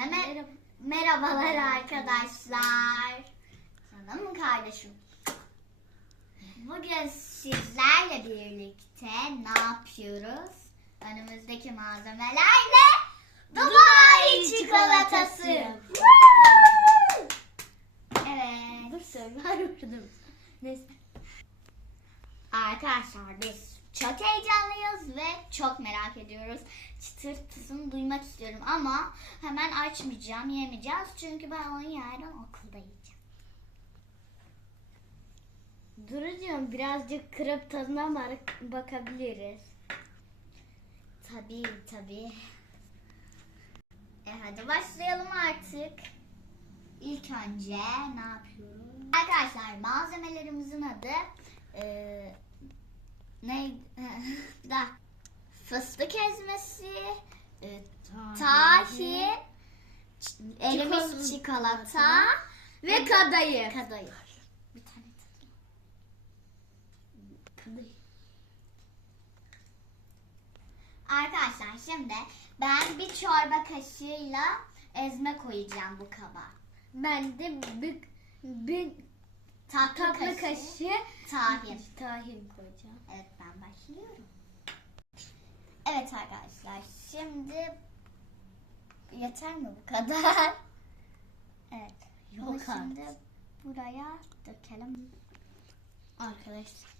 Herkese mer- merhabalar arkadaşlar. Canım kardeşim. Bugün sizlerle birlikte ne yapıyoruz? Önümüzdeki malzemelerle Dubai çikolatası. Evet. Dur söyle. Neyse. Arkadaşlar biz çok heyecanlıyız ve çok merak ediyoruz. Çıtırtısını duymak istiyorum ama hemen açmayacağım, yemeyeceğiz. Çünkü ben onu yarın okulda yiyeceğim. Durucuğum birazcık kırıp tadına bak- bakabiliriz. Tabii tabii. E hadi başlayalım artık. İlk önce ne yapıyoruz? Arkadaşlar malzemelerimizin adı e, ne? da fıstık ezmesi, e, tahin, ç- erimiş çikolata Ve kadayıf. kadayıf. Bir tane tadayım. Kadayıf. Arkadaşlar şimdi ben bir çorba kaşığıyla ezme koyacağım bu kaba. Ben de bir, bir Tatlı, tatlı kaşığı, kaşığı tahin. tahin koyacağım. Evet ben başlıyorum. Evet arkadaşlar şimdi yeter mi bu kadar? Evet. Yok Bunu şimdi buraya dökelim. Arkadaşlar.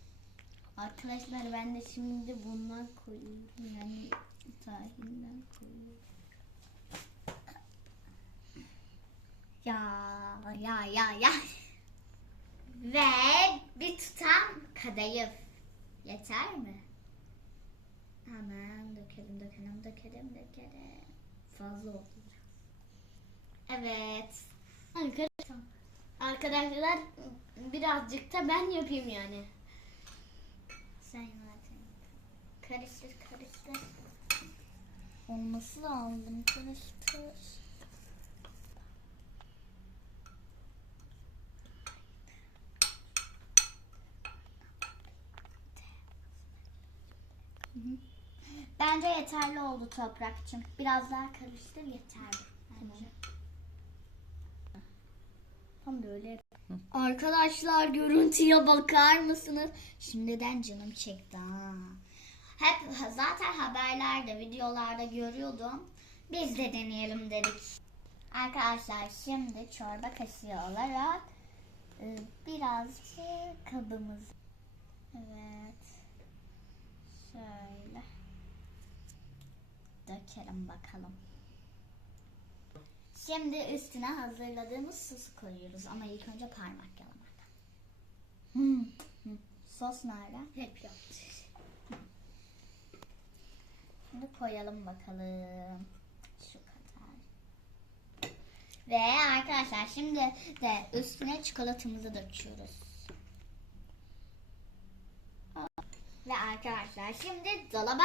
Arkadaşlar ben de şimdi bundan koyuyorum. Yani tahinden koyuyorum. Ya ya ya ya. Ve bir tutam kadayıf. Yeter mi? Hemen dökelim dökelim dökelim dökelim. Fazla oldu. Evet. Arkadaşlar, arkadaşlar birazcık da ben yapayım yani. Sen zaten. Karıştır karıştır. Olması lazım. Karıştır. Bence yeterli oldu toprakçım. Biraz daha karıştır yeterli. Bence. Tam da öyle. Arkadaşlar görüntüye bakar mısınız? Şimdiden canım çekti ha. Hep zaten haberlerde, videolarda görüyordum. Biz de deneyelim dedik. Arkadaşlar şimdi çorba kaşığı olarak e, birazcık kabımız. Evet. Şöyle. Dökelim bakalım. Şimdi üstüne hazırladığımız sosu koyuyoruz ama ilk önce parmak yalamadan. Hmm. Hmm. Sos nerede? Hep yaptım. Şimdi koyalım bakalım. Şu kadar. Ve arkadaşlar şimdi de üstüne çikolatamızı döküyoruz. Ve arkadaşlar şimdi dolaba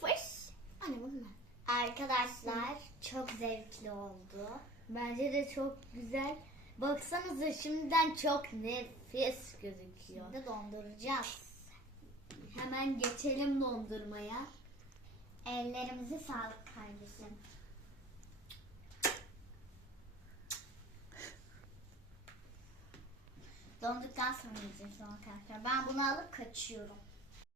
fış. Anne bunlar. Arkadaşlar çok zevkli oldu. Bence de çok güzel. Baksanıza şimdiden çok nefis gözüküyor. Şimdi donduracağız. Hemen geçelim dondurmaya. Ellerimizi sağlık kardeşim. Donduktan sonra yiyeceğiz arkadaşlar. Ben bunu alıp kaçıyorum.